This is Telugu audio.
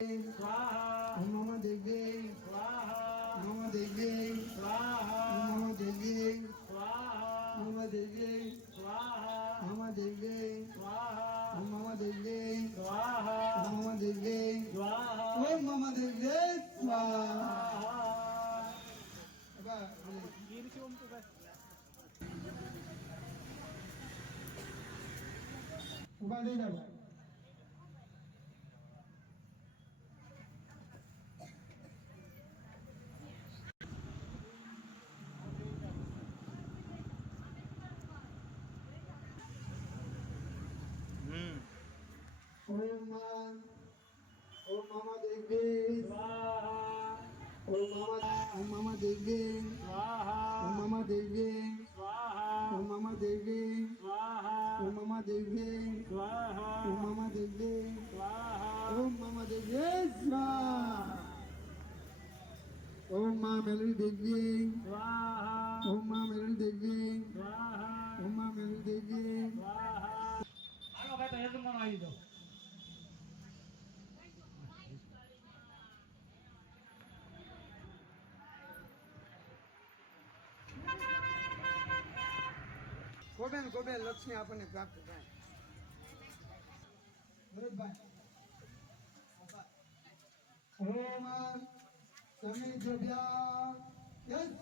నమ దేవి నమ దేవి నమ దేవి నమ దేవి నమ దేవి నమ దేవి నమ దేవి ఓం నమ దేవి ఉపాధి ఓం మమ దివ్యే ఓం మమ దివ్యే ఓం మమ దివ్యే ఓం మమ దివ్యే ఓం మమ దివ్యే ఓం మమ దివ్యే ఓం మా మెరుగు దివ్యే ఓం మా మెరుగు దివ్యే ఓం మా మెరుగు దివ్యే गोबे गोबे लक्ष्मी आपने प्राप्त कर ओम समी जो यस